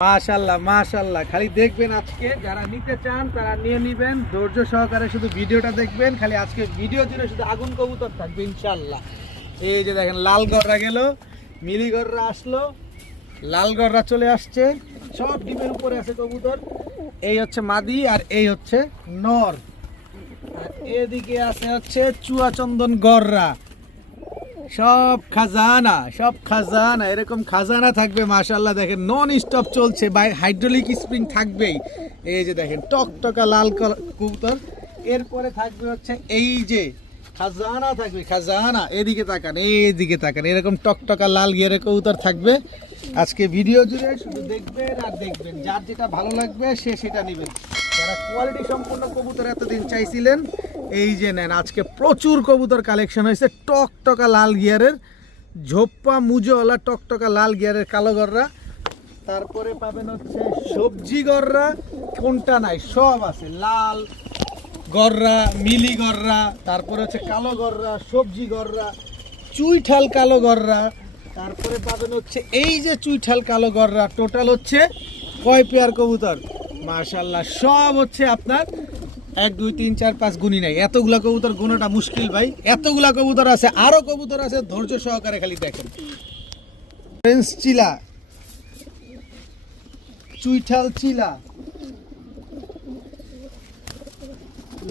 মাশাআল্লাহ মাশাআল্লাহ, খালি দেখবেন আজকে যারা নিতে চান তারা নিয়ে নেবেন, ধৈর্য সহকারে শুধু ভিডিওটা দেখবেন। খালি আজকে ভিডিও জুড়ে শুধু আগুন কবুতর থাকবে ইনশাআল্লাহ। এই যে দেখেন লাল গররা গেল, মিলি গররা আসলো, লাল গররা চলে আসছে, সব ডিমের উপরে আছে কবুতর। এই হচ্ছে মাদি আর এই হচ্ছে নর, আর এদিকে আছে হচ্ছে চুয়াচন্দন গররা। সব খাজানা, সব খাজানা, এরকম খাজানা থাকবে মাশাআল্লাহ। দেখেন নন স্টপ চলছে, বাই হাইড্রোলিক স্প্রিং থাকবেই। এই যে দেখেন টকটকা লাল কবুতর। এরপরে থাকবে হচ্ছে এই যে খাজানা থাকবে, খাজানা। এদিকে তাকান, এইদিকে তাকান, এরকম টকটকা লাল গিয়ারের কবুতর থাকবে। আজকে ভিডিও জুড়ে শুধু দেখবেন আর দেখবেন, যার যেটা ভালো লাগবে সে সেটা নেবেন। যারা কোয়ালিটি সম্পূর্ণ কবুতর এতদিন চাইছিলেন, এই যে নেন। আজকে প্রচুর কবুতর কালেকশন হয়েছে, টকটকা লাল গিয়ারের, ঝোপ্পা মুজোওয়ালা টকটকা লাল গিয়ারের কালো গররা। তারপরে পাবেন হচ্ছে সবজি গররা, কোনটা নাই সব আছে, লাল গররা, মিলি গররা, তারপরে হচ্ছে কালো গররা, সবজি গররা, চুইঠাল কালো গররা। তারপরে পাবেন হচ্ছে এই যে চুইঠাল কালো গররা। টোটাল হচ্ছে কয় পেয়ার কবুতর মাশাআল্লাহ, সব হচ্ছে আপনার 1 2 3 4 5 গুনি নাই, এতগুলা কবুতর গোনাটা মুশকিল ভাই। এতগুলা কবুতর আছে, আরো কবুতর আছে, ধৈর্য সহকারে খালি দেখেন। ফ্রেঞ্চ চিলা, চুইঠাল চিলা,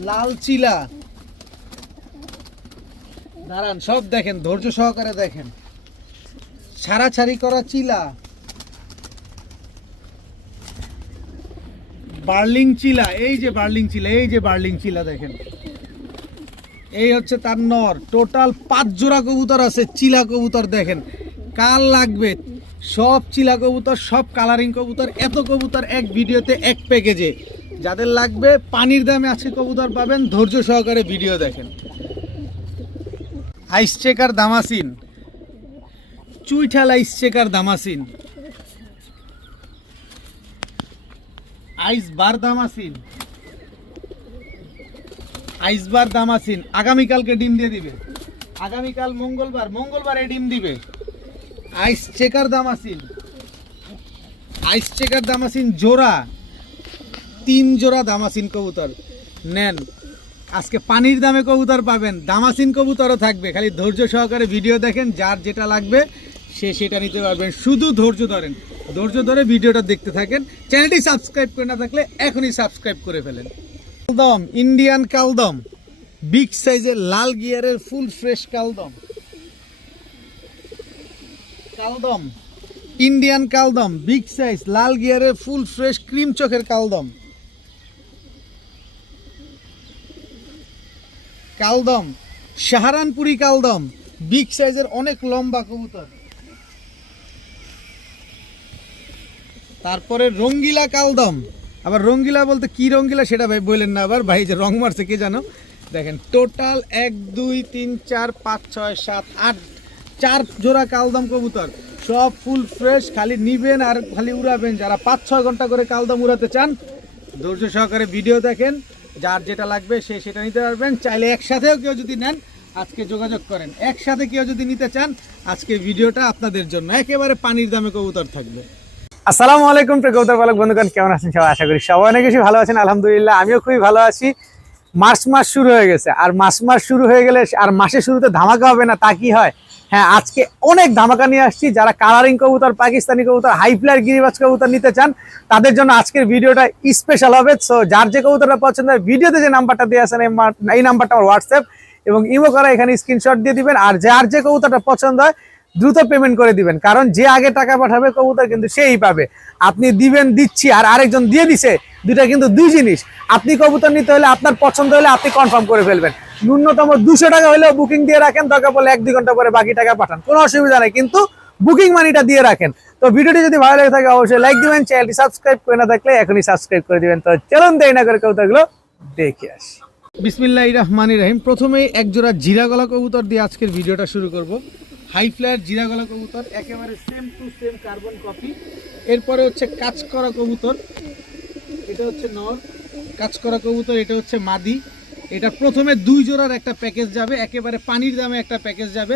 লাল চিলা, দাঁড়ান সব দেখেন, ধৈর্য সহকারে দেখেন। ছাড়াছাড়ি করা চিলা, বার্লিং চিলা, এই যে বার্লিং চিলা, এই যে বার্লিং চিলা দেখেন। এই হচ্ছে তার নর। টোটাল 5 জোড়া কবুতর আছে, চিলা কবুতর দেখেন। কাল লাগবে সব চিলা কবুতর, সব কালারিং কবুতর, এত কবুতর এক ভিডিওতে এক প্যাকেজে। যাদের লাগবে পানির দামে আজকে কবুতর পাবেন, ধৈর্য সহকারে ভিডিও দেখেন। আইস চেকার দামাসিন, চুইঠাল আইস চেকার দামাসিন, আইসবার দামাসিন, আইসবার দামাসিন আগামীকালকে ডিম দিয়ে দিবে, আগামীকাল মঙ্গলবারে ডিম দিবে। আইস চেকার দামাসিন, আইস চেকার দামাসিন জোড়া, 3 জোড়া দামাসিন কবুতর নেন। আজকে পানির দামে কবুতর পাবেন, দামাসিন কবুতরও থাকবে। খালি ধৈর্য সহকারে ভিডিও দেখেন, যার যেটা লাগবে সে সেটা নিতে পারবেন। শুধু ধৈর্য ধরেন, ধৈর্য ধরে ভিডিওটা দেখতে থাকেন। চ্যানেলটি সাবস্ক্রাইব করে না থাকলে এখনই সাবস্ক্রাইব করে ফেলেন। কালদম, ইন্ডিয়ান কালদম, বিগ সাইজের লাল গিয়ারের ফুল ফ্রেশ কালদম। কালদম, ইন্ডিয়ান কালদম, বিগ সাইজ লাল গিয়ারের ফুল ফ্রেশ ক্রিম চোখের কালদম। কালদম, সাহারানপুরি কালদম, বিগ সাইজের অনেক লম্বা কবুতর। তারপরে রঙ্গিলা কালদম। আবার রঙ্গিলা বলতে কি রঙ্গিলা সেটা ভাই বললেন না আবার, ভাই যে রং মারছে কে জানো। দেখেন টোটাল 1 2 3 4 5 6 7 8 4 জোড়া কালদম কবুতর, সব ফুল ফ্রেশ। খালি নিবেন আর খালি উড়াবেন। যারা 5-6 ঘন্টা করে কালদম উড়াতে চান, ধৈর্য সহকারে ভিডিও দেখেন, যার যেটা লাগবে সে সেটা নিতে পারবেন। চাইলে একসাথেও কেউ যদি নেন আজকে যোগাযোগ করেন। একসাথে কেউ যদি নিতে চান আজকে ভিডিওটা আপনাদের জন্য, একেবারে পানির দামে কবুতর থাকবে। আসসালামু আলাইকুম প্রিয় কবুতর পালক বন্ধুগণ, কেমন আছেন সবাই? আশা করি সবাই অনেক বেশি ভালো আছেন। আলহামদুলিল্লাহ আমিও খুবই ভালো আছি। মার্চ মাস শুরু হয়ে গেছে, আর মাস শুরু হয়ে গেলে আর মাসের শুরুতে ধামাকা হবে না তা কি হয়? হ্যাঁ, আজকে অনেক ধামাকা নিয়ে আসছি। যারা কালারিং কবুতর, পাকিস্তানি কবুতর, হাই ফ্লায়ার গিরিবাজ কবুতর নিতে চান তাদের জন্য আজকের ভিডিওটা স্পেশাল হবে। সো যার যে কবুতরটা পছন্দ হয়, ভিডিওতে যে নাম্বারটা দিয়ে আসেন এই নাম্বারটা আমার হোয়াটসঅ্যাপ এবং ইমো করা, এখানে স্ক্রিনশট দিয়ে দিবেন। আর যার যে কবুতরটা পছন্দ হয় দ্রুত পেমেন্ট করে দিবেন, কারণ যে আগে টাকা পাঠাবে কবুতর কিন্তু সেই পাবে। আপনি দিবেন, দিচ্ছি, আর আরেকজন দিয়ে দিছে, দুটা কিন্তু দুই জিনিস। আপনি কবুতর নিতে হলে আপনার পছন্দ হলে আপনি কনফার্ম করে ফেলবেন। ন্যূনতম 200 টাকা হলেও বুকিং দিয়ে রাখেন, দরকার পড়লে 1-2 ঘন্টা পরে বাকি টাকা পাঠান, কোনো অসুবিধা নেই, কিন্তু বুকিং মানিটা দিয়ে রাখেন। তো ভিডিওটি যদি ভালো লেগে থাকে অবশ্যই লাইক দিবেন, চ্যানেলটি সাবস্ক্রাইব করে না থাকলে এখনই সাবস্ক্রাইব করে দিবেন। তো চলুন দেরি না করে কবুতরগুলো দেখে আসি। বিসমিল্লাহির রহমানির রহিম। প্রথমেই এক জোড়া জিরা গলা কবুতর দিয়ে আজকের ভিডিওটা শুরু করব। হাই ফ্লায়ার জিরা গলা কবুতর, একেবারে same to same carbon copy. এরপরে হচ্ছে কাজ করা কবুতর, এটা হচ্ছে নর। কাজ করা কবুতর, এটা হচ্ছে মাদি। এটা প্রথমে 2 জোড়ার একটা প্যাকেজ যাবে, একেবারে পানির দামে একটা প্যাকেজ যাবে।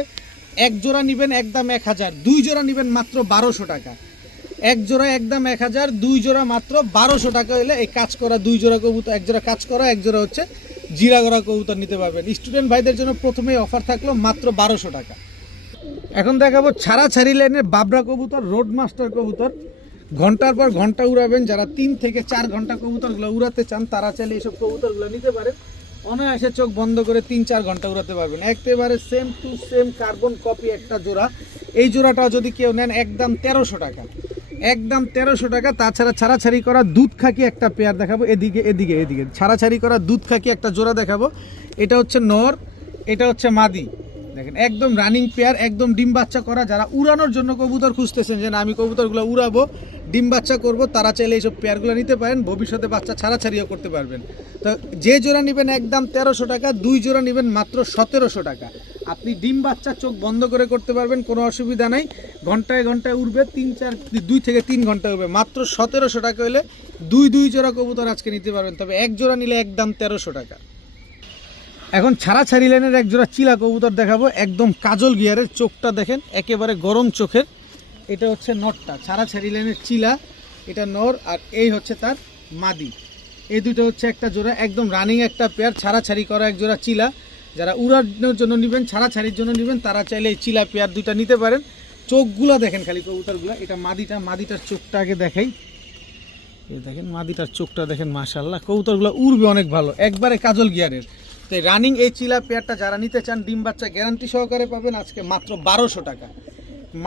1 জোড়া নেবেন একদম 1000, 2 জোড়া নেবেন মাত্র 1200 টাকা। এক জোড়া একদম 1000, 2 জোড়া মাত্র 1200 টাকা হলে এই কাজ করা 2 জোড়া কবুতর, এক জোড়া কাজ করা, এক জোড়া হচ্ছে জিরা গড়া কবুতর নিতে পারবেন। স্টুডেন্ট ভাইদের জন্য প্রথমেই অফার থাকলো মাত্র 1200 টাকা। এখন দেখাবো ছাড়াছাড়ি লাইনের বাবরা কবুতর, রোড মাস্টার কবুতর। ঘন্টার পর ঘন্টা উড়াবেন, যারা 3 থেকে 4 ঘন্টা কবুতরগুলো উড়াতে চান তারা চাইলে এইসব কবুতরগুলো নিতে পারেন। অনায়াসে চোখ বন্ধ করে 3-4 ঘন্টা উড়াতে পারবেন। একেবারে same to same carbon copy একটা জোড়া। এই জোড়াটা যদি কেউ নেন একদম 1300 টাকা, একদম 1300 টাকা। তাছাড়া ছাড়াছাড়ি করা দুধ খাকি একটা পেয়ার দেখাবো, এদিকে এদিকে এদিকে ছাড়াছাড়ি করা দুধ খাকি একটা জোড়া দেখাবো। এটা হচ্ছে নর, এটা হচ্ছে মাদি। দেখেন একদম রানিং পেয়ার, একদম ডিম বাচ্চা করা। যারা উড়ানোর জন্য কবুতর খুঁজতেছেন যে না আমি কবুতরগুলো উড়াবো, ডিম বাচ্চা করব, তারা চাইলে এইসব পেয়ারগুলো নিতে পারেন। ভবিষ্যতে বাচ্চা ছাড়াছাড়িও করতে পারবেন। তো যে জোড়া নেবেন একদম 1300 টাকা, 2 জোড়া নেবেন মাত্র 1700 টাকা। আপনি ডিম বাচ্চা চোখ বন্ধ করে করতে পারবেন, কোনো অসুবিধা নাই। ঘন্টায় ঘন্টায় উড়বে, 2 থেকে 3 ঘন্টা উড়বে। মাত্র 1700 টাকা হলে 2 জোড়া কবুতর আজকে নিতে পারবেন। তবে এক জোড়া নিলে একদম 1300 টাকা। এখন ছাড়াছাড়ি লাইনের এক জোড়া চিলা কবুতর দেখাবো, একদম কাজল গিয়ারের। চোখটা দেখেন একেবারে গরম চোখের। এটা হচ্ছে নরটা, ছাড়াছাড়ি লাইনের চিলা, এটা নর, আর এই হচ্ছে তার মাদি। এই দুটো হচ্ছে একটা জোড়া, একদম রানিং একটা পেয়ার, ছাড়াছাড়ি করা এক জোড়া চিলা। যারা উড়ানোর জন্য নেবেন, ছাড়াছাড়ির জন্য নেবেন, তারা চাইলে এই চিলা পেয়ার দুইটা নিতে পারেন। চোখগুলা দেখেন খালি কবুতরগুলা। এটা মাদিটার চোখটা আগে দেখাই। এই দেখেন মাদিটার চোখটা দেখেন, মাশাআল্লাহ। কবুতরগুলো উড়বে অনেক ভালো, একবারে কাজল গিয়ারের। তো রানিং এই চিলা পেয়ারটা যারা নিতে চান ডিম বাচ্চা গ্যারান্টি সহকারে পাবেন আজকে মাত্র 1200 টাকা।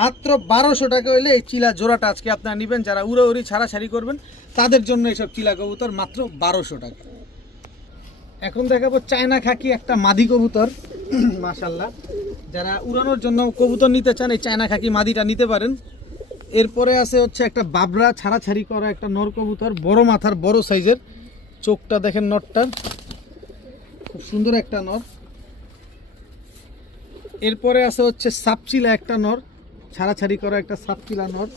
মাত্র 1200 টাকা হলে এই চিলা জোড়াটা আজকে আপনারা নেবেন। যারা উড়াউড়ি ছাড়াছাড়ি করবেন তাদের জন্য এইসব চিলা কবুতর মাত্র 1200 টাকা। এখন দেখাবো চায়না খাকি একটা মাদি কবুতর, মাশাআল্লাহ। যারা উড়ানোর জন্য কবুতর নিতে চান এই চায়না খাকি মাদিটা নিতে পারেন। এরপরে আছে হচ্ছে একটা বাবরা ছাড়াছাড়ি করা একটা নর কবুতর, বড় মাথার বড় সাইজের। চোখটা দেখেন নরটার, খুব সুন্দর একটা নর। এরপরে আছে হচ্ছে সাপচিলা একটা নর, ছাড়াছাড়ি করা একটা সাপচিলা নর।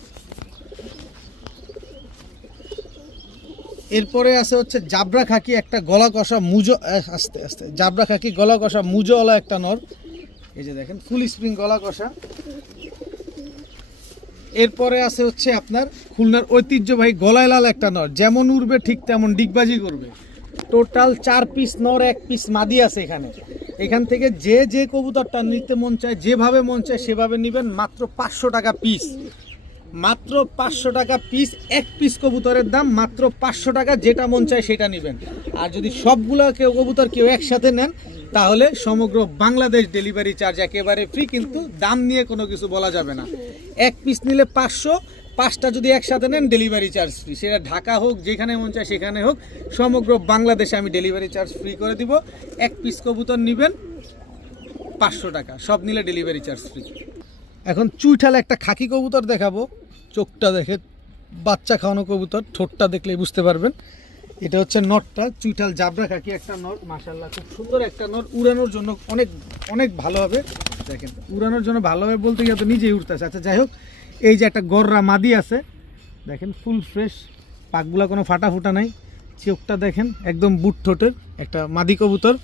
এরপরে আছে হচ্ছে জাবরা খাকি একটা গলা কষা মুজো, আস্তে আস্তে, জাবরা খাকি গলা কষা মুজোওয়ালা একটা নর। এই যে দেখেন ফুল স্প্রিং গলা কষা। এরপরে আছে হচ্ছে আপনার খুলনার ঐতিহ্যবাহী গলায় লাল একটা নর, যেমন উড়বে ঠিক তেমন ডিগবাজি করবে। টোটাল 4 পিস নর, 1 পিস মাদি আছে এখানে। এখান থেকে যে কবুতরটা নিতে মন চায়, যেভাবে মন চায় সেভাবে নেবেন। মাত্র 500 টাকা পিস, মাত্র 500 টাকা পিস। 1 পিস কবুতরের দাম মাত্র 500 টাকা, যেটা মন চায় সেটা নেবেন। আর যদি সবগুলো কবুতর কেউ একসাথে নেন তাহলে সমগ্র বাংলাদেশ ডেলিভারি চার্জ একেবারে ফ্রি, কিন্তু দাম নিয়ে কোনো কিছু বলা যাবে না। 1 পিস নিলে 500, 5টা যদি একসাথে নেন ডেলিভারি চার্জ ফ্রি। সেটা ঢাকা হোক, যেখানে মন চায় সেখানে হোক, সমগ্র বাংলাদেশে আমি ডেলিভারি চার্জ ফ্রি করে দিব। 1 পিস কবুতর নেবেন 500 টাকা, সব নিলে ডেলিভারি চার্জ ফ্রি। এখন চুইঠাল একটা খাকি কবুতর দেখাবো। চোখটা দেখে বাচ্চা খাওয়ানো কবুতর, ঠোঁটটা দেখলেই বুঝতে পারবেন। এটা হচ্ছে নটটা, চুইঠাল জাবরা খাকি একটা নট, মাশাআল্লাহ খুব সুন্দর একটা নট। উড়ানোর জন্য অনেক অনেক ভালো হবে। দেখেন উড়ানোর জন্য ভালো হবে বলতে গিয়ে তো নিজেই উঠতেছে। আচ্ছা যাই হোক, এই যে একটা গররা মাদি আছে, দেখেন ফুল ফ্রেশ, পাকগুলা কোনো ফাটা ফুটা নাই। চোখটা দেখেন একদম বুট ঠোঁটের একটা মাদি কবুতর।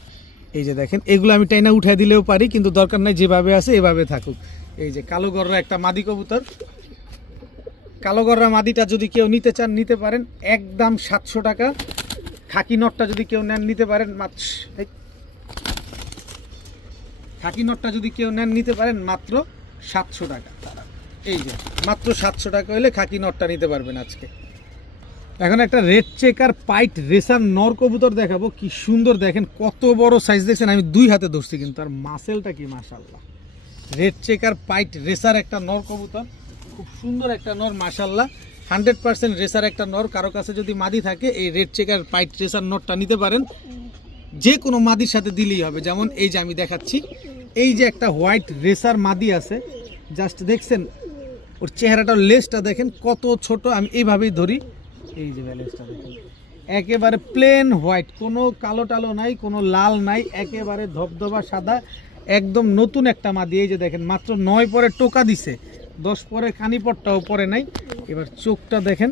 এই যে দেখেন, এগুলো আমি টাইনা উঠাই দিলেও পারি, কিন্তু দরকার নাই, যেভাবে আছে এভাবে থাকুক। এই যে কালো গররা একটা মাদি কবুতর। কালো গররা মাদিটা যদি কেউ নিতে চান নিতে পারেন, একদম 700 টাকা। খাকি নটটা যদি কেউ নেন নিতে পারেন খাকি নটটা যদি কেউ নেন নিতে পারেন মাত্র 700 টাকা। এই যে মাত্র 700 টাকা হলে খাকি নটটা নিতে পারবেন আজকে। এখন একটা রেড চেকার পাইট রেসার নর কবুতর দেখাবো। কি সুন্দর দেখেন, কত বড় সাইজ দেখছেন, আমি 2 হাতে ধরছি, কিন্তু আর মাসেলটা কি মাশাআল্লাহ। রেড চেকার পাইট রেসার একটা নর কবুতর, খুব সুন্দর একটা নর, মাশাআল্লাহ 100% রেসার একটা নর। কারো কাছে যদি মাদি থাকে এই রেড চেকার পাইট রেসার নরটা নিতে পারেন। যে কোনো মাদির সাথে দিলেই হবে। যেমন এই যে আমি দেখাচ্ছি, এই যে একটা হোয়াইট রেসার মাদি আছে, জাস্ট দেখছেন ওর চেহারাটা, লেজটা দেখেন কত ছোট। আমি এইভাবেই ধরি, এই যে লেজটা দেখেন একেবারে প্লেন হোয়াইট, কোনো কালো টালো নাই, কোনো লাল নাই, একেবারে ধবধবা সাদা, একদম নতুন একটা মাদি। এই যে দেখেন মাত্র 9 পরে টোকা দিছে, 10 পরে খানিপটটাও পরে নাই। এবার চোখটা দেখেন,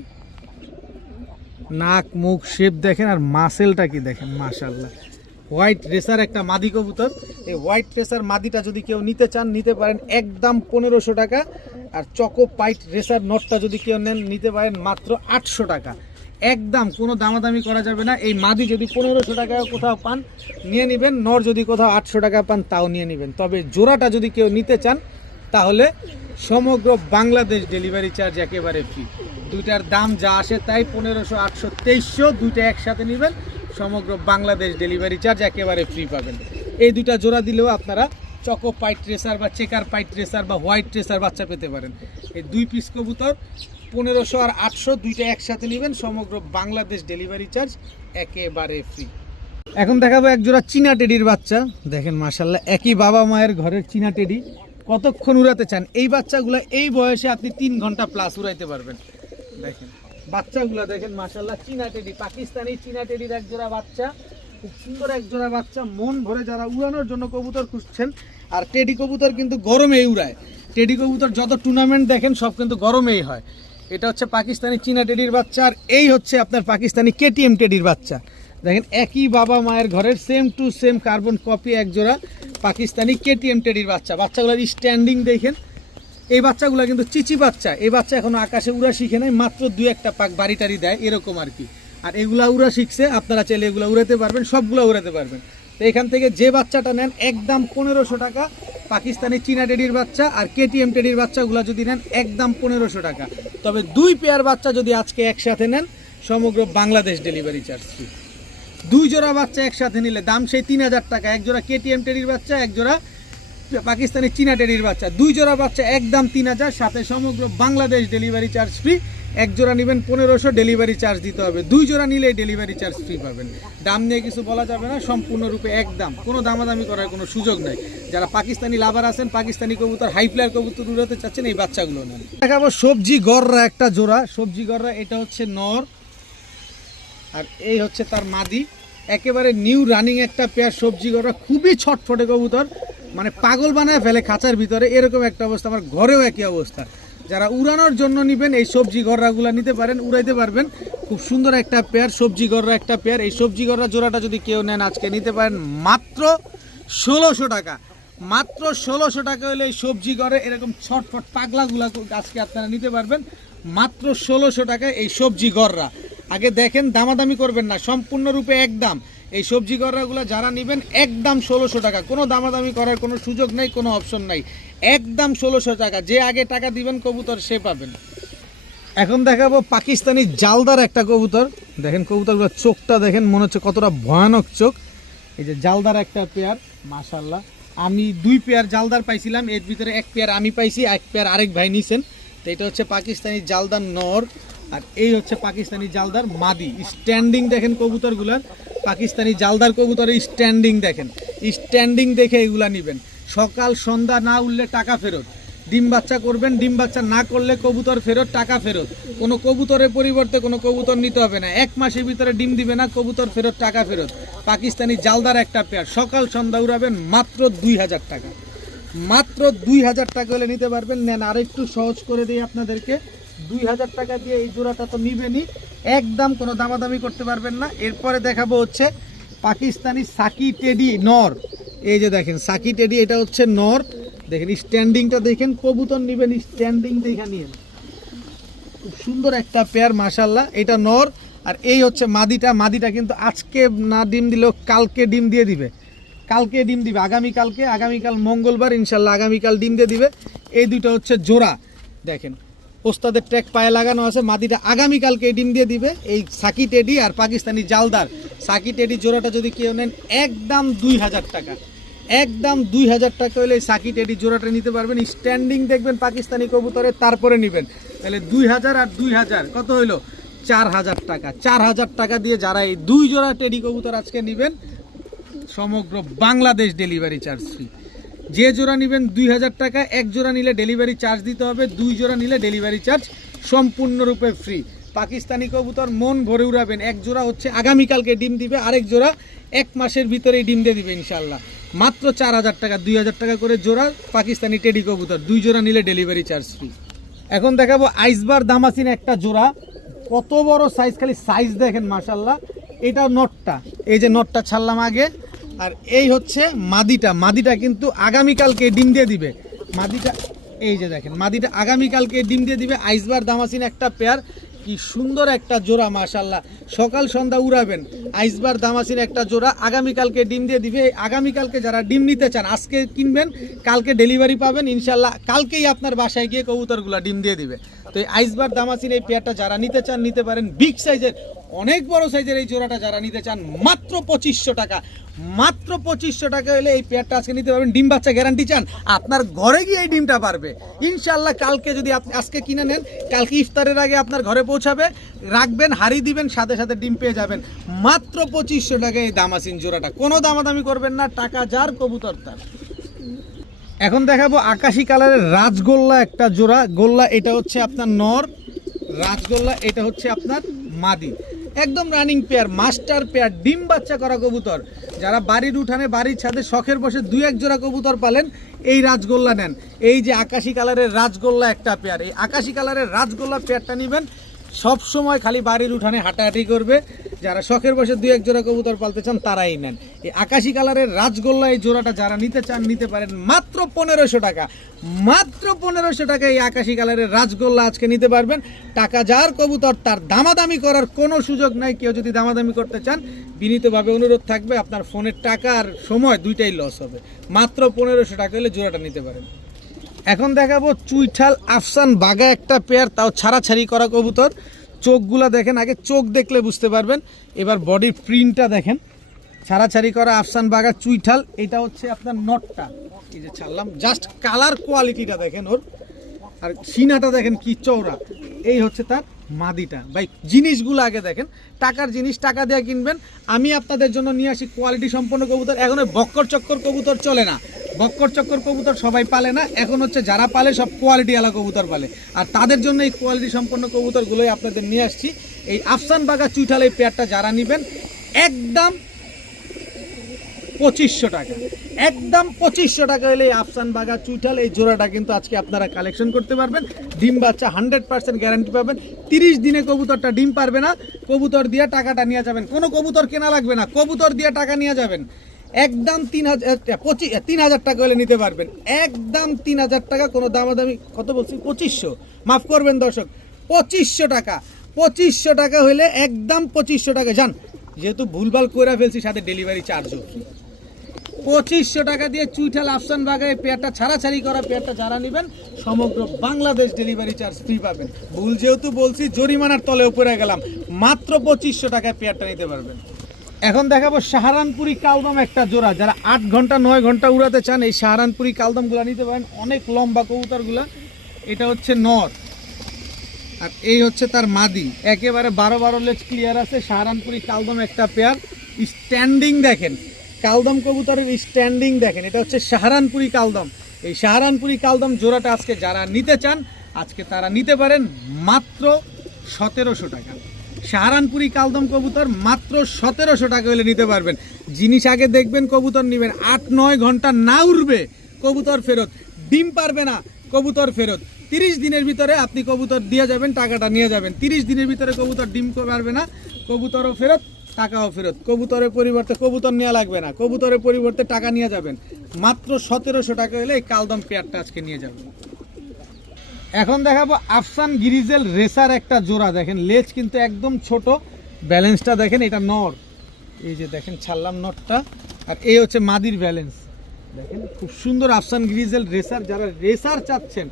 নাক মুখ শেপ দেখেন, আর মাসেলটা কি দেখেন, মাশাআল্লাহ হোয়াইট রেসার একটা মাদি কবুতর। এই হোয়াইট রেসার মাদিটা যদি কেউ নিতে চান নিতে পারেন একদম 1500 টাকা। আর চকো পাইট রেসার নটটা যদি কেউ নেন নিতে পারেন মাত্র 800 টাকা। একদম কোনো দামাদামি করা যাবে না। এই মাদি যদি 1500 টাকায় কোথাও পান নিয়ে নেবেন, নর যদি কোথাও 800 টাকা পান তাও নিয়ে নেবেন। তবে জোড়াটা যদি কেউ নিতে চান তাহলে সমগ্র বাংলাদেশ ডেলিভারি চার্জ একেবারে ফ্রি। দুইটার দাম যা আসে তাই 1500, 800, 2300 দুইটা একসাথে নেবেন, সমগ্র বাংলাদেশ ডেলিভারি চার্জ একেবারে ফ্রি পাবেন। এই দুইটা জোড়া দিলেও আপনারা চকো পাইট রেসার বা চেকার পাইট রেসার বা হোয়াইট রেসার বাচ্চা পেতে পারেন। এই 2 পিস কবুতর 1500 আর 800 দুইটা একসাথে নেবেন, সমগ্র বাংলাদেশ ডেলিভারি চার্জ একেবারে ফ্রি। এখন দেখাবো এক জোড়া চীনা টেডির বাচ্চা। দেখেন মাশাআল্লাহ, একই বাবা মায়ের ঘরের চীনা টেডি। কতক্ষণ উড়াতে চান এই বাচ্চাগুলো? এই বয়সে আপনি 3 ঘন্টা প্লাস উড়াইতে পারবেন। দেখেন বাচ্চাগুলো দেখেন মাশাআল্লাহ, চীনা টেডি, পাকিস্তানি চীনা টেডির এক জোড়া বাচ্চা। খুব সুন্দর এক জোড়া বাচ্চা, মন ভরে যারা উড়ানোর জন্য কবুতর খুঁজছেন। আর টেডি কবুতর কিন্তু গরমেই উড়ায়। টেডি কবুতর যত টুর্নামেন্ট দেখেন সব কিন্তু গরমেই হয়। এটা হচ্ছে পাকিস্তানি চীনা টেডির বাচ্চা। আর এই হচ্ছে আপনার পাকিস্তানি কেটিএম টেডির বাচ্চা। দেখেন একই বাবা মায়ের ঘরের same to same carbon copy এক জোড়া পাকিস্তানি কেটিএম টেডির বাচ্চা। বাচ্চাগুলোর স্ট্যান্ডিং দেখেন। এই বাচ্চাগুলো কিন্তু চিচি বাচ্চা। এই বাচ্চা এখনো আকাশে উড়া শিখে নাই, মাত্র 2-1টা পাক বাড়ি টাড়ি দেয় এরকম আর কি। আর এগুলা উড়া শিখছে, আপনারা চাইলে এগুলো উড়াতে পারবেন, সবগুলো উড়াতে পারবেন। তো এখান থেকে যে বাচ্চাটা নেন একদম 1500 টাকা পাকিস্তানি চীনা টেডির বাচ্চা। আর কেটিএম টেডির বাচ্চাগুলো যদি নেন একদম 1500 টাকা। তবে 2 পেয়ার বাচ্চা যদি আজকে একসাথে নেন সমগ্র বাংলাদেশ ডেলিভারি চার্জ ফ্রি। 2 জোড়া বাচ্চা একসাথে নিলে দাম সেই 3000 টাকা। এক জোড়া কেটিএম টেডির বাচ্চা, এক জোড়া পাকিস্তানি চীনা টেডির বাচ্চা। 2 জোড়া বাচ্চা একদম 3000, সাথে সমগ্র বাংলাদেশ ডেলিভারি চার্জ ফ্রি। এক জোড়া নেবেন 1500, ডেলিভারি চার্জ দিতে হবে। 2 জোড়া নিলেই ডেলিভারি চার্জ ফ্রি পাবেন। দাম নিয়ে কিছু বলা যাবে না, সম্পূর্ণরূপে একদম, কোনো দামাদামি করার কোনো সুযোগ নাই। যারা পাকিস্তানি লাভার আছেন, পাকিস্তানি কবুতর, হাই ফ্লায়ার কবুতর উড়াতে চাচ্ছেন, এই বাচ্চাগুলো নেন। দেখাবো সবজি গররা একটা জোড়া। সবজি গররা এটা হচ্ছে নর আর এই হচ্ছে তার মাদি। একেবারে নিউ রানিং একটা পেয়ার সবজি গররা, খুবই ছটফটে কবুতর, মানে পাগল বানায় ফেলে খাঁচার ভিতরে, এরকম একটা অবস্থা। আমার ঘরেও একই অবস্থা। যারা উড়ানোর জন্য নেবেন এই সবজি গররাগুলো নিতে পারেন, উড়াইতে পারবেন। খুব সুন্দর একটা পেয়ার সবজি গররা একটা পেয়ার। এই সবজি গররা জোড়াটা যদি কেউ নেন আজকে নিতে পারেন মাত্র 1600 টাকা। মাত্র 1600 টাকা হলে এই সবজি গড়ে এরকম ছটফট পাগলাগুলা আজকে আপনারা নিতে পারবেন মাত্র 1600 টাকায় এই সবজি গররা। আগে দেখেন, দামাদামি করবেন না, সম্পূর্ণরূপে একদম। এই সবজি গররাগুলো যারা নেবেন একদম 1600 টাকা, কোনো দামাদামি করার কোনো সুযোগ নেই, কোনো অপশন নাই, একদম 1600 টাকা। যে আগে টাকা দিবেন কবুতর সে পাবেন। এখন দেখাবো পাকিস্তানি জালদার একটা কবুতর। দেখেন কবুতরগুলোর চোখটা দেখেন, মনে হচ্ছে কতটা ভয়ানক চোখ। এই যে জালদার একটা পেয়ার, মাশাআল্লাহ। আমি 2 পেয়ার জালদার পাইছিলাম, এর ভিতরে 1 পেয়ার আমি পাইছি, 1 পেয়ার আরেক ভাই নিছেন। তো এটা হচ্ছে পাকিস্তানি জালদার নর আর এই হচ্ছে পাকিস্তানি জালদার মাদি। স্ট্যান্ডিং দেখেন কবুতরগুলার, পাকিস্তানি জালদার কবুতরের স্ট্যান্ডিং দেখেন। স্ট্যান্ডিং দেখে এগুলা নেবেন। সকাল সন্ধ্যা না উঠলে টাকা ফেরত। ডিম বাচ্চা করবেন, ডিম বাচ্চা না করলে কবুতর ফেরত, টাকা ফেরত। কোনো কবুতরের পরিবর্তে কোনো কবুতর নিতে হবে না। 1 মাসের ভিতরে ডিম দিবে না, কবুতর ফেরত, টাকা ফেরত। পাকিস্তানি জালদার একটা পেয়ার, সকাল সন্ধ্যা উড়াবেন মাত্র 2000 টাকা। মাত্র 2000 টাকা হলে নিতে পারবেন। নেন আরেকটু সহজ করে দিই আপনাদেরকে, 2000 টাকা দিয়ে এই জোড়াটা তো নিবেনই, একদম কোনো দামাদামি করতে পারবেন না। এরপরে দেখাবো হচ্ছে পাকিস্তানি সাকি টেডি নর। এই যে দেখেন সাকি টেডি, এটা হচ্ছে নর। দেখেন স্ট্যান্ডিংটা দেখেন, কবুতর নিবেন স্ট্যান্ডিং দেখে নিন। খুব সুন্দর একটা পেয়ার মাশাআল্লাহ। এটা নর আর এই হচ্ছে মাদিটা। মাদিটা কিন্তু আজকে না ডিম দিলেও কালকে ডিম দিয়ে দিবে, কালকে ডিম দিবে, আগামীকাল মঙ্গলবার ইনশাল্লাহ আগামীকাল ডিম দিয়ে দিবে। এই দুটো হচ্ছে জোড়া। দেখেন ওস্তাদের ট্র্যাক পায়ে লাগানো আছে, মাদিটা আগামীকালকে ডিম দিয়ে দিবে। এই সাকি টেডি আর পাকিস্তানি জালদার সাকি টেডি জোড়াটা যদি কেউ নেন একদম 2000 টাকা। একদম 2000 টাকা হলে এই সাকি টেডি জোড়াটা নিতে পারবেন। স্ট্যান্ডিং দেখবেন পাকিস্তানি কবুতরের, তারপরে নেবেন। তাহলে 2000 আর 2000 কত হইলো? 4000 টাকা। 4000 টাকা দিয়ে যারা এই 2 জোড়া টেডি কবুতর আজকে নেবেন সমগ্র বাংলাদেশ ডেলিভারি চার্জ ফ্রি। যে জোড়া নেবেন 2000 টাকা, 1 জোড়া নিলে ডেলিভারি চার্জ দিতে হবে, 2 জোড়া নিলে ডেলিভারি চার্জ সম্পূর্ণরূপে ফ্রি। পাকিস্তানি কবুতর মন ভরে উড়াবেন। 1 জোড়া হচ্ছে আগামীকালকে ডিম দিবে, আরেক জোড়া 1 মাসের ভিতরেই ডিম দিয়ে দিবে ইনশাল্লাহ। মাত্র 4000 টাকা, 2000 টাকা করে জোড়া পাকিস্তানি টেডি কবুতর, 2 জোড়া নিলে ডেলিভারি চার্জ ফ্রি। এখন দেখাবো আইসবার দামাসিন একটা জোড়া। কত বড় সাইজ, খালি সাইজ দেখেন মাশাআল্লাহ। এটা নটটা, এই যে নটটা ছাড়লাম আগে, আর এই হচ্ছে মাদিটা কিন্তু আগামীকালকে ডিম দিয়ে দিবে। মাদিটা এই যে দেখেন, মাদিটা আগামীকালকে ডিম দিয়ে দিবে। আইসবার দামাসিন একটা পেয়ার, কি সুন্দর একটা জোড়া মাশাআল্লাহ, সকাল সন্ধ্যা উড়াবেন। আইসবার দামাসিন একটা জোড়া আগামীকালকে ডিম দিয়ে দিবে। আগামীকালকে যারা ডিম নিতে চান আজকে কিনবেন, কালকে ডেলিভারি পাবেন ইনশাল্লাহ। কালকেই আপনার বাসায় গিয়ে কবুতরগুলো ডিম দিয়ে দিবে। তো এই আইসবার দামাসিন এই পেয়ারটা যারা নিতে চান নিতে পারেন। বিগ সাইজের, অনেক বড় সাইজের এই জোড়াটা যারা নিতে চান মাত্র 2500 টাকা, মাত্র 2500 টাকা হলে এই পেয়ারটা আজকে নিতে পারবেন। ডিম বাচ্চা গ্যারান্টি চান, আপনার ঘরে গিয়ে এই ডিমটা পারবে ইনশাল্লাহ। কালকে যদি আপনি আজকে কিনে নেন, কালকে ইফতারের আগে আপনার ঘরে পৌঁছাবে, রাখবেন, হারিয়ে দিবেন, সাথে সাথে ডিম পেয়ে যাবেন। মাত্র 2500 টাকা এই দামাসিন জোড়াটা, কোনো দামাদামি করবেন না, টাকা যার কবুতর তার। এখন দেখাবো আকাশি কালারের রাজগোল্লা একটা জোড়া। গোল্লা এটা হচ্ছে আপনার নর, রাজগোল্লা এটা হচ্ছে আপনার মাদি। একদম রানিং পেয়ার, মাস্টার পেয়ার, ডিম বাচ্চা করা কবুতর। যারা বাড়ির উঠানে বাড়ির ছাদে শখের বসে 2-1 জোড়া কবুতর পালেন, এই রাজগোল্লা নেন। এই যে আকাশি কালারের রাজগোল্লা একটা পেয়ার, এই আকাশি কালারের রাজগোল্লা পেয়ারটা নেবেন। সব সময় খালি বাড়ির উঠানে হাঁটাহাঁটি করবে। যারা শখের বসে 2-1 জোড়া কবুতর পালতে চান তারাই নেন। এই আকাশি কালারের রাজগোল্লা এই জোড়াটা যারা নিতে চান নিতে পারেন মাত্র 1500 টাকা, মাত্র 1500 টাকা এই আকাশি কালারের রাজগোল্লা আজকে নিতে পারবেন। টাকা যার কবুতর তার, দামাদামি করার কোনো সুযোগ নাই। কেউ যদি দামাদামি করতে চান বিনীতভাবে অনুরোধ থাকবে, আপনার ফোনের টাকা আর সময় দুইটাই লস হবে। মাত্র 1500 টাকা হলে জোড়াটা নিতে পারেন। এখন দেখাবো চুইঠাল আফসান বাগা একটা পেয়ার, তাও ছাড়াছাড়ি করা কবুতর। চোখগুলা দেখেন, আগে চোখ দেখলে বুঝতে পারবেন। এবার বডির প্রিন্টটা দেখেন, ছাড়াছাড়ি করা আফসান বাগা চুইঠাল। এটা হচ্ছে আপনার নটটা, এই যে ছাড়লাম, জাস্ট কালার কোয়ালিটিটা দেখেন ওর, আর সিনাটা দেখেন কি চওড়া। এই হচ্ছে তার মাদিটা। ভাই জিনিসগুলো আগে দেখেন, টাকার জিনিস টাকা দিয়ে কিনবেন। আমি আপনাদের জন্য নিয়ে আসি কোয়ালিটি সম্পন্ন কবুতর। এখন ওই বক্কর চক্কর কবুতর চলে না, বক্কর চক্কর কবুতর সবাই পালে না। এখন হচ্ছে যারা পালে সব কোয়ালিটিওয়ালা কবুতর পালে, আর তাদের জন্য এই কোয়ালিটি সম্পন্ন কবুতরগুলোই আপনাদের নিয়ে আসছি। এই আফসান বাগা চুইঠাল এই পেয়ারটা যারা নেবেন একদম 2500 টাকা, একদম 2500 টাকা হলে এই আফসান বাগা চুইঠাল এই জোড়াটা কিন্তু আজকে আপনারা কালেকশন করতে পারবেন। ডিম বাচ্চা 100% গ্যারান্টি পাবেন। 30 দিনে কবুতরটা ডিম পারবে না, কবুতর দিয়ে টাকাটা নিয়ে যাবেন। কোনো কবুতর কেনা লাগবে না, কবুতর দিয়ে টাকা নিয়ে যাবেন। একদম 3000 টাকা হলে নিতে পারবেন, একদম 3000 টাকা। কোনো দামাদামি, কত বলছি, 2500, মাফ করবেন দর্শক, 2500 টাকা। 2500 টাকা হলে একদম 2500 টাকা যান, যেহেতু ভুলভাল করে ফেলছি সাথে ডেলিভারি চার্জও ফ্রি। 2500 টাকা দিয়ে চুইঠাল আফসান বাগা এই পেয়ারটা, ছাড়াছাড়ি করা পেয়ারটা যারা নেবেন সমগ্র বাংলাদেশ ডেলিভারি চার্জ ফ্রি পাবেন। ভুল যেহেতু বলছি জরিমানার তলেও পড়ে গেলাম, মাত্র 2500 টাকায় পেয়ারটা নিতে পারবেন। এখন দেখাবো সাহারানপুরি কালদম একটা জোড়া। যারা 8 ঘন্টা 9 ঘন্টা উড়াতে চান এই সাহারানপুরি কালদমগুলো নিতে পারেন। অনেক লম্বা কবুতরগুলো। এটা হচ্ছে নর, আর এই হচ্ছে তার মাদি। একেবারে 12 লেজ ক্লিয়ার আছে। সাহারানপুরি কালদম একটা পেয়ার। স্ট্যান্ডিং দেখেন, কালদম কবুতরের স্ট্যান্ডিং দেখেন। এটা হচ্ছে সাহারানপুরি কালদম। এই সাহারানপুরি কালদম জোড়াটা আজকে যারা নিতে চান আজকে তারা নিতে পারেন মাত্র 1700 টাকা। সাহারানপুরি কালদম কবুতর মাত্র 1700 টাকা হলে নিতে পারবেন। জিনিস আগে দেখবেন, কবুতর নেবেন। 8-9 ঘন্টা না উড়বে কবুতর ফেরত, ডিম পারবে না কবুতর ফেরত। 30 দিনের ভিতরে আপনি কবুতর দিয়ে যাবেন, টাকাটা নিয়ে যাবেন। 30 দিনের ভিতরে কবুতর ডিম পারবে না, কবুতরও ফেরত, টাকাও ফেরত। কবুতরের পরিবর্তে কবুতর নেওয়া লাগবে না, কবুতরের পরিবর্তে টাকা নিয়ে যাবেন। মাত্র 1700 টাকা হলে এই কালদম পেয়ারটা আজকে নিয়ে যাবেন। এখন দেখাবো আফসান গিরিজেল রেসার একটা জোড়া। দেখেন লেজ কিন্তু একদম ছোট, ব্যালেন্সটা দেখেন। এটা নর, এই যে দেখেন ছাড়লাম নটটা, আর এই হচ্ছে মাদির ব্যালেন্স দেখেন। খুব সুন্দর আফসান গিরিজেল রেসার। যারা রেসার চাচ্ছেন,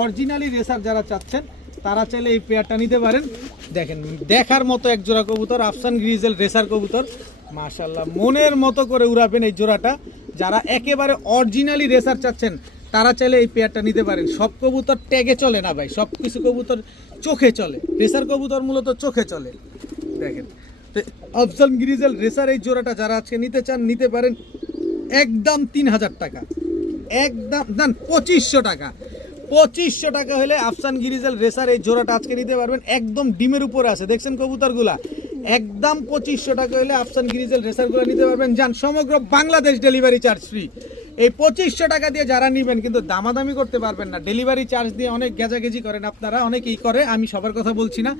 অরিজিনালি রেসার যারা চাচ্ছেন তারা চাইলে এই পেয়ারটা নিতে পারেন। দেখেন দেখার মতো এক জোড়া কবুতর, আফসান গিরিজেল রেসার কবুতর মাশাআল্লাহ, মনের মতো করে উড়াবেন এই জোড়াটা। যারা একেবারে অরিজিনালি রেসার চাচ্ছেন তারা চাইলে এই পেয়ারটা নিতে পারেন। সব কবুতর ট্যাগে চলে না ভাই, সব কিছু কবুতর চোখে চলে। রেসার কবুতর মূলত চোখে চলে। দেখেন আফসান গিরিজেল রেসার এই জোড়াটা যারা আজকে নিতে চান নিতে পারেন একদম 3000 টাকা, একদম দেন 2500 টাকা। 2500 টাকা হলে আফসান গিরিজেল রেসার এই জোড়াটা আজকে নিতে পারবেন। একদম ডিমের উপরে আছে, দেখছেন কবুতরগুলা। একদম 2500 টাকা হলে আফসান গিরিজেল রেসারগুলো নিতে পারবেন। যান, সমগ্র বাংলাদেশ ডেলিভারি চার্জ ফ্রি। এই 2500 টাকা দিয়ে যারা নেবেন কিন্তু দামাদামি করতে পারবেন না, ডেলিভারি চার্জ দিয়ে অনেক গেজাগেজি করেন আপনারা, অনেকেই করে, আমি সবার কথা বলছি না,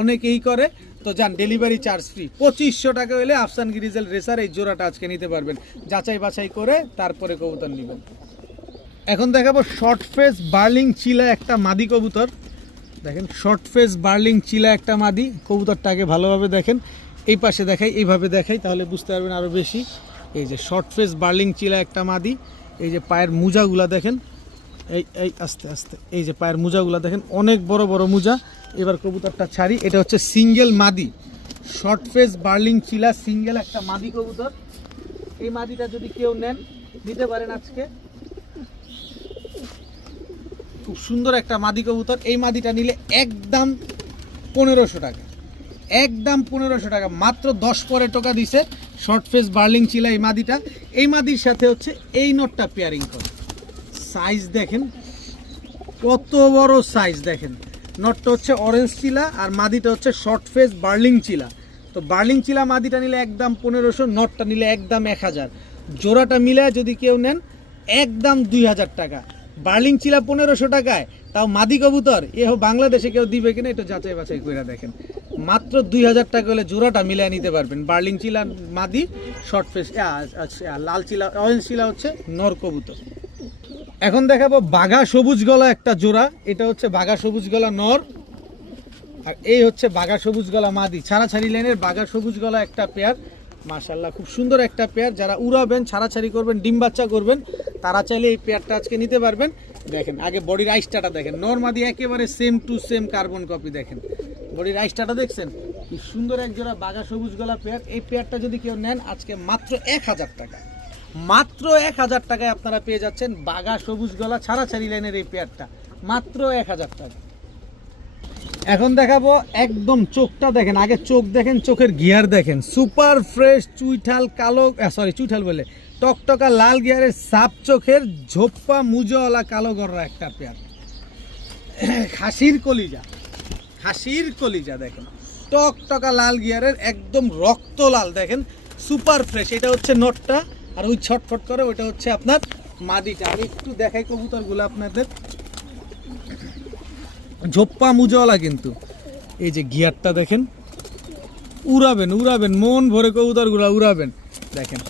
অনেকেই করে, তো যান ডেলিভারি চার্জ ফ্রি। 2500 টাকা হলে আফসান গ্রিজেল রেসার এই জোড়াটা আজকে নিতে পারবেন, যাচাই বাছাই করে তারপরে কবুতর নেবেন। এখন দেখাবো শর্ট ফেস বার্লিং চিলা একটা মাদি কবুতর। দেখেন শর্ট ফেস বার্লিং চিলা একটা মাদি কবুতরটাকে ভালোভাবে দেখেন, এই পাশে দেখাই, এইভাবে দেখাই, তাহলে বুঝতে পারবেন আরও বেশি। এই যে শর্ট ফেস বার্লিং চিলা একটা মাদি, এই যে পায়ের মোজাগুলা দেখেন, এই আস্তে আস্তে, এই যে পায়ের মোজাগুলা দেখেন, অনেক বড় বড় মোজা। এবার কবুতরটা ছাড়ি, এটা হচ্ছে সিঙ্গেল মাদি, শর্ট ফেস বার্লিং চিলা সিঙ্গেল একটা মাদি কবুতর। এই মাদিটা যদি কেউ নেন নিতে পারেন আজকে, খুব সুন্দর একটা মাদি কবুতর। এই মাদিটা নিলে একদম 1500 টাকা, একদম 1500 টাকা, মাত্র 10 পরে টাকা দিছে। শর্ট ফেস বার্লিং চিলা এই মাদিটা, এই মাদির সাথে হচ্ছে এই নটটা পেয়ারিং করে। সাইজ দেখেন কত বড় সাইজ, দেখেন নটটা হচ্ছে অরেঞ্জ চিলা আর মাদিটা হচ্ছে শর্ট ফেস বার্লিং চিলা। তো বার্লিং চিলা মাদিটা নিলে একদম 1500, নটটা নিলে একদম 1000, জোড়াটা মিলে যদি কেউ নেন একদম 2000 টাকা। বার্লিং চিলা 1500 টাকায়, তাও মাদি কবুতর, এ বাংলাদেশে কেউ দিবে কিনা এটা যাচাই বাছাই করে দেখেন। মাত্র 2000 টাকা হলে জোড়াটা মিলিয়ে নিতে পারবেন। বার্লিং চিলা মাদি, শর্ট ফেস লাল চিলা অরেঞ্জ চিলা হচ্ছে নর কবুতর। এখন দেখাবো বাঘা সবুজ গলা একটা জোড়া, এটা হচ্ছে বাঘা সবুজ গলা নর, আর এই হচ্ছে বাঘা সবুজ গলা মাদি। ছাড়াছাড়ি লাইনের বাঘা সবুজ গলা একটা পেয়ার, মাশাআল্লাহ খুব সুন্দর একটা পেয়ার। যারা উড়াবেন, ছাড়াছাড়ি করবেন, ডিম বাচ্চা করবেন, তারা চাইলে এই পেয়ারটা আজকে নিতে পারবেন। দেখেন আগে বডির আইসটাটা দেখেন, নর মাদি একেবারে same to same carbon copy. দেখেন বডির আইসটাটা দেখছেন, কি সুন্দর এক জোড়া বাঘা সবুজ গলা পেয়ার। এই পেয়ারটা যদি কেউ নেন আজকে মাত্র 1000 টাকা, মাত্র 1000 টাকায় আপনারা পেয়ে যাচ্ছেন বাঘা সবুজ গলা ছাড়াছাড়ি লাইনের এই পেয়ারটা, মাত্র 1000 টাকা। এখন দেখাবো একদম চোখটা দেখেন, আগে চোখ দেখেন, চোখের গিয়ার দেখেন, সুপার ফ্রেশ চুইঠাল কালো, চুইঠাল বলে টকটকা লাল গিয়ারের সাপ চোখের ঝোপ্পা মুজওয়ালা কালো গররা একটা পেয়ার। খাসির কলিজা, খাসির কলিজা দেখেন, টকটকা লাল গিয়ারের একদম রক্ত লাল, দেখেন সুপার ফ্রেশ। এটা হচ্ছে নটটা, আর ওই ছটফট করে ওইটা হচ্ছে আপনার মাদিটা। আমি একটু দেখাই কবুতরগুলো আপনাদের, ঝোপ্পা মুজওয়ালা কিন্তু। এই যে গিয়ারটা দেখেন, উড়াবেন উড়াবেন, মন ভরে কবুতরগুলো উড়াবেন। দেখেন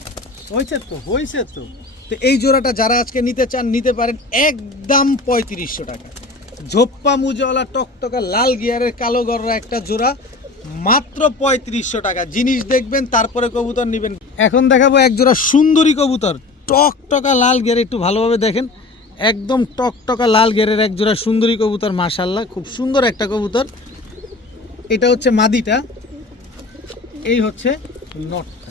হয়েছে তো, হয়েছে তো। তো এই জোড়াটা যারা আজকে নিতে চান নিতে পারেন একদম 3500 টাকা। ঝোপ্পা মুজওয়ালা টকটকা লাল গিয়ারের কালো গররা একটা জোড়া, মাত্র 3500 টাকা। জিনিস দেখবেন তারপরে কবুতর নেবেন। এখন দেখাবো এক জোড়া সুন্দরী কবুতর, টকটকা লাল গিয়ার, একটু ভালোভাবে দেখেন, একদম টকটকা লাল গিয়ারের এক জোড়া সুন্দরী কবুতর, মাশাআল্লাহ খুব সুন্দর একটা কবুতর। এটা হচ্ছে মাদিটা, এই হচ্ছে নটটা।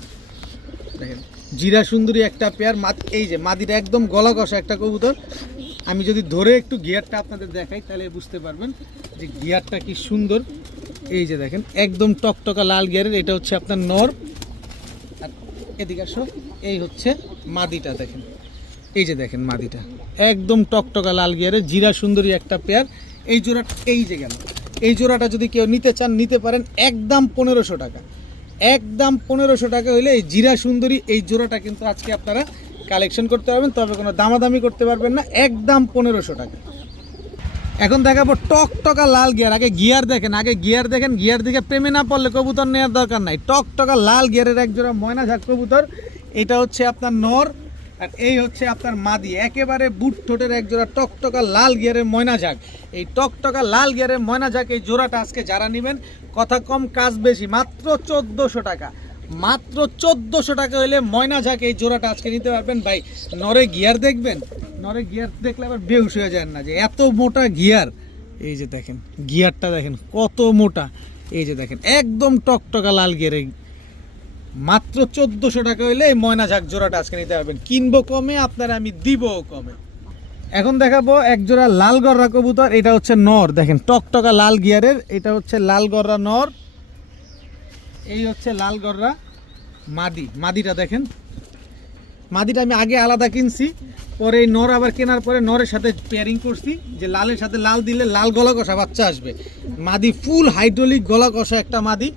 দেখেন জিরা সুন্দরী একটা পেয়ার। এই যে মাদিটা একদম গলা কষা একটা কবুতর। আমি যদি ধরে একটু গিয়ারটা আপনাদের দেখাই তাহলে বুঝতে পারবেন যে গিয়ারটা কি সুন্দর। এই যে দেখেন একদম টকটকা লাল গিয়ারের, এটা হচ্ছে আপনার নর। আর এদিকে আসো, এই হচ্ছে মাদিটা। দেখেন এই যে দেখেন মাদিটা একদম টকটকা লাল গিয়ারের জিরা সুন্দরী একটা পেয়ার। এই জোড়া, এই যে গেল, এই জোড়াটা যদি কেউ নিতে চান নিতে পারেন একদম 1500 টাকা, একদম 1500 টাকা হইলে এই জিরা সুন্দরী এই জোড়াটা কিন্তু আজকে আপনারা কালেকশন করতে পারবেন, তবে কোনো দামাদামি করতে পারবেন না, একদম 1500 টাকা। এখন দেখাবো টকটকা লাল গিয়ার। আগে গিয়ার দেখেন, আগে গিয়ার দেখেন, গিয়ার দিকে প্রেমে না পড়লে কবুতর নেওয়ার দরকার নাই। টকটকা লাল গিয়ারের এক জোড়া ময়না ঝাঁক কবুতর, এটা হচ্ছে আপনার নর, আর এই হচ্ছে আপনার মাদি। একেবারে বুট ঠোঁটের এক জোড়া টকটকা লাল গিয়ারের ময়না ঝাঁক। এই টকটকা লাল গিয়ারের ময়না ঝাঁক এই জোড়াটা আজকে যারা নেবেন, কথা কম কাজ বেশি, মাত্র 1400 টাকা, মাত্র 1400 টাকা হলে ময়না ঝাঁক এই জোড়াটা আজকে নিতে পারবেন। ভাই নরে গিয়ার দেখবেন, নরে গিয়ার দেখলে আবার বেহুশ হয়ে যায় না, যে এত মোটা গিয়ার। এই যে দেখেন গিয়ারটা দেখেন কত মোটা, এই যে দেখেন একদম টকটকা লাল গিয়ারে, মাত্র 1400 টাকা হইলে এই ময়না ঝাঁক জোড়াটা আজকে নিতে পারবেন। কিনবো কমে, আপনারা আমি দিব কমে। এখন দেখাবো এক জোড়া লাল গররা কবুতর, এটা হচ্ছে নর। দেখেন টকটকা লাল গিয়ারের, এটা হচ্ছে লাল গররা নর, এই হচ্ছে লাল গররা মাদি। মাদিটা দেখেন, মাদিটা আমি আগে আলাদা কিনছি, পরে এই নর আবার কেনার পরে নরের সাথে পেয়ারিং করছি, যে লালের সাথে লাল দিলে লাল গলা কষা বাচ্চা আসবে। মাদি ফুল হাইড্রোলিক গলা কষা একটা মাদি।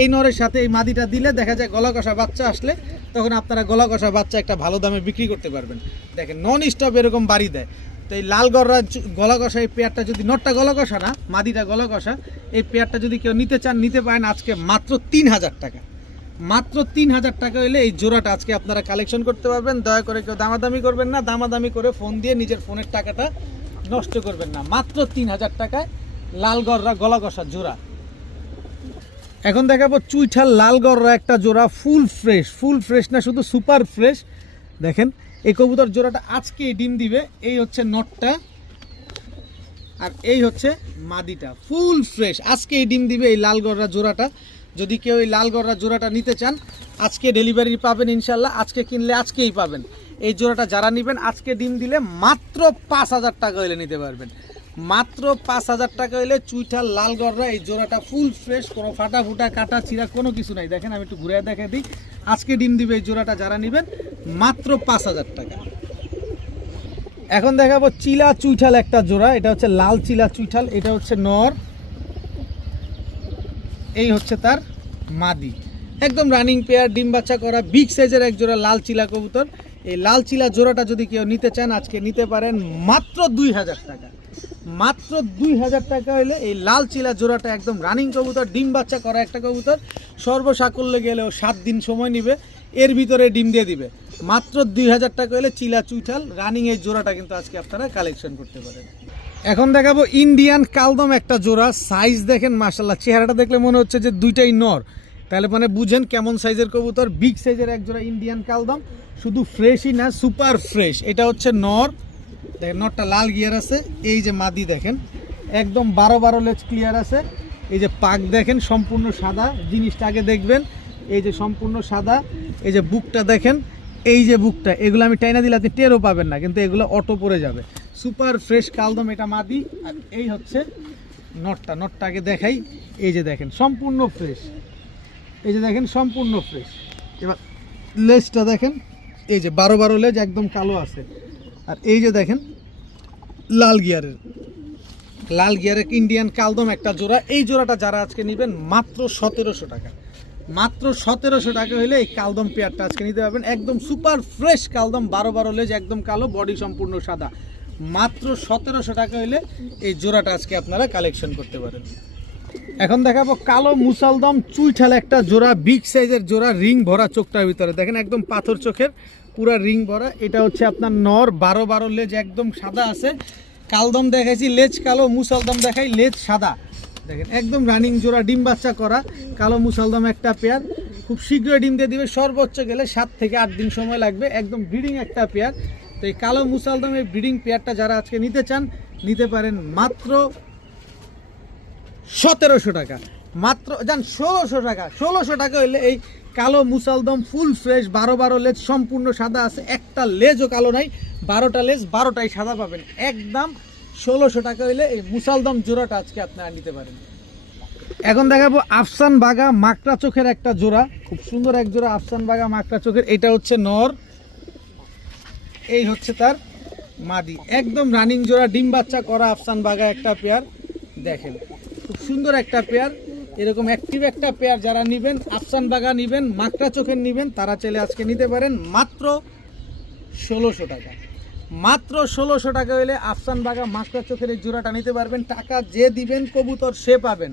এই নরের সাথে এই মাদিটা দিলে দেখা যায় গলা কষা বাচ্চা আসলে তখন আপনারা গলা কষা বাচ্চা একটা ভালো দামে বিক্রি করতে পারবেন। দেখেন নন স্টপ এরকম বাড়ি দেয়। তো এই লাল গলা কষা এই পেয়ারটা যদি, নটটা গলা কষা না, মাদিটা গলা কষা, এই পেয়ারটা যদি কেউ নিতে চান নিতে পারেন আজকে মাত্র 3000 টাকা। মাত্র 3000 টাকা হলে এই জোড়াটা আজকে আপনারা কালেকশন করতে পারবেন। দয়া করে কেউ দামাদামি করবেন না, দামাদামি করে ফোন দিয়ে নিজের ফোনের টাকাটা নষ্ট করবেন না। মাত্র 3000 টাকায় লাল গলা কষা জোড়া। এখন দেখাবো চুইঠাল লাল গররা একটা জোড়া, ফুল ফ্রেশ না শুধু সুপার ফ্রেশ। দেখেন এই কবুতর জোড়াটা আজকে ডিম দিবে। এই হচ্ছে নটটা আর এই হচ্ছে মাদিটা, ফুল ফ্রেশ আজকে এই ডিম দিবে এই লাল গররা জোড়াটা। যদি কেউ এই লাল গররা জোড়াটা নিতে চান আজকে ডেলিভারি পাবেন ইনশাল্লাহ। আজকে কিনলে আজকেই পাবেন। এই জোড়াটা যারা নেবেন আজকে ডিম দিলে মাত্র 5000 টাকা হলে নিতে পারবেন। মাত্র 5000 টাকা হলে চুইঠাল লাল গররা এই জোড়াটা ফুল ফ্রেশ, কোনো ফাটা ফুটা কাটা চিরা কোনো কিছু নাই। দেখেন আমি একটু ঘুরে দেখে দিই, আজকে ডিম দিবে এই জোড়াটা যারা নেবেন মাত্র 5000 টাকা। এখন দেখাবো চিলা চুইঠাল একটা জোড়া, এটা হচ্ছে লাল চিলা চুইঠাল, এটা হচ্ছে নর, এই হচ্ছে তার মাদি। একদম রানিং পেয়ার, ডিম বাচ্চা করা, বিগ সাইজের এক জোড়া লাল চিলা কবুতর। এই লাল চিলা জোড়াটা যদি কেউ নিতে চান আজকে নিতে পারেন মাত্র 2000 টাকা। মাত্র 2000 টাকা হলে এই লাল চিলা জোড়াটা একদম রানিং কবুতর, ডিম বাচ্চা করা একটা কবুতর। সর্বসাকল্যে গেলেও 7 দিন সময় নেবে, এর ভিতরে ডিম দিয়ে দিবে। মাত্র 2000 টাকা হলে চিলা চুইঠাল রানিং এই জোড়াটা কিন্তু আজকে আপনারা কালেকশন করতে পারেন। এখন দেখাবো ইন্ডিয়ান কালদম একটা জোড়া। সাইজ দেখেন মাশাআল্লাহ, চেহারাটা দেখলে মনে হচ্ছে যে দুইটাই নর, তাহলে মানে বুঝেন কেমন সাইজের কবুতর। বিগ সাইজের এক জোড়া ইন্ডিয়ান কালদম, শুধু ফ্রেশই না সুপার ফ্রেশ। এটা হচ্ছে নর, দেখেন নরটা লাল গিয়ার আছে। এই যে মাদি দেখেন একদম 12 লেজ ক্লিয়ার আছে। এই যে পাক দেখেন সম্পূর্ণ সাদা, জিনিসটা আগে দেখবেন। এই যে সম্পূর্ণ সাদা, এই যে বুকটা দেখেন, এই যে বুকটা, এগুলো আমি টাইনা দিলে আপনি টেরও পাবেন না, কিন্তু এগুলো অটো পড়ে যাবে। সুপার ফ্রেশ কালদম এটা মাদি। আর এই হচ্ছে নটটা আগে দেখাই। এই যে দেখেন সম্পূর্ণ ফ্রেশ, এই যে দেখেন সম্পূর্ণ ফ্রেশ। এবার লেজটা দেখেন, এই যে 12 লেজ একদম কালো আছে। আর এই যে দেখেন লাল গিয়ারের ইন্ডিয়ান কালদম একটা জোড়া। এই জোড়াটা যারা আজকে নেবেন মাত্র 1700 টাকা। মাত্র 1700 টাকা হলে এই কালদম পেয়ারটা আজকে নিতে পারবেন। একদম সুপার ফ্রেশ কালদম, 12 লেজ একদম কালো, বডি সম্পূর্ণ সাদা। মাত্র 1700 টাকা হলে এই জোড়াটা আজকে আপনারা কালেকশন করতে পারেন। এখন দেখাবো কালো মুসালদম চুইঠাল একটা জোড়া, বিগ সাইজের জোড়া, রিং ভরা চোখটার ভিতরে দেখেন একদম পাথর চোখের, পুরা রিং ভরা। এটা হচ্ছে আপনার নর, 12 লেজ একদম সাদা আছে। কালদম দেখাইছি লেজ কালো, মুসালদম দেখাই লেজ সাদা। দেখেন একদম রানিং জোড়া, ডিম বাচ্চা করা কালো মুসালদম একটা পেয়ার। খুব শীঘ্রই ডিম দিয়ে দিবে, সর্বোচ্চ গেলে 7 থেকে 8 দিন সময় লাগবে। একদম ব্রিডিং একটা পেয়ার। তো এই কালো মুসালদম এই ব্রিডিং পেয়ারটা যারা আজকে নিতে চান নিতে পারেন মাত্র 1700 টাকা। মাত্র যান 1600 টাকা। 1600 টাকা হইলে এই কালো মুসালদম ফুল ফ্রেশ, 12 লেজ সম্পূর্ণ সাদা আছে, একটা লেজও কালো নাই, 12টা লেজ 12টাই সাদা পাবেন। একদম 1600 টাকা হইলে এই মুসালদম জোড়াটা আজকে আপনারা নিতে পারেন। এখন দেখাবো আফসান বাগা মাকড়া চোখের একটা জোড়া, খুব সুন্দর এক জোড়া আফসান বাগা মাকড়া চোখের। এটা হচ্ছে নর, এই হচ্ছে তার মাদি। একদম রানিং জোড়া, ডিম বাচ্চা করা আফসান বাগা একটা পেয়ার। দেখেন খুব সুন্দর একটা পেয়ার। এরকম অ্যাক্টিভ একটা পেয়ার যারা নেবেন, আফসান বাগা নেবেন, মাকড়া চোখের নেবেন, তারা চাইলে আজকে নিতে পারেন মাত্র 1600 টাকা। মাত্র 1600 টাকা হলে আফসান বাগা মাকড়া চোখের এই জোড়াটা নিতে পারবেন। টাকা যে দিবেন কবুতর সে পাবেন।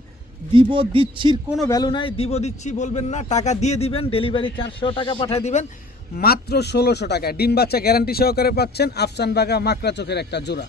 দিচ্ছির কোনো ভ্যালু নাই, দিচ্ছি বলবেন না, টাকা দিয়ে দিবেন। ডেলিভারি 400 টাকা পাঠিয়ে দিবেন। মাত্র 1600 টাকা ডিম বাচ্চা গ্যারান্টি সহকারে পাচ্ছেন আফসান বাগা মাকড়া চোখের একটা জোড়া।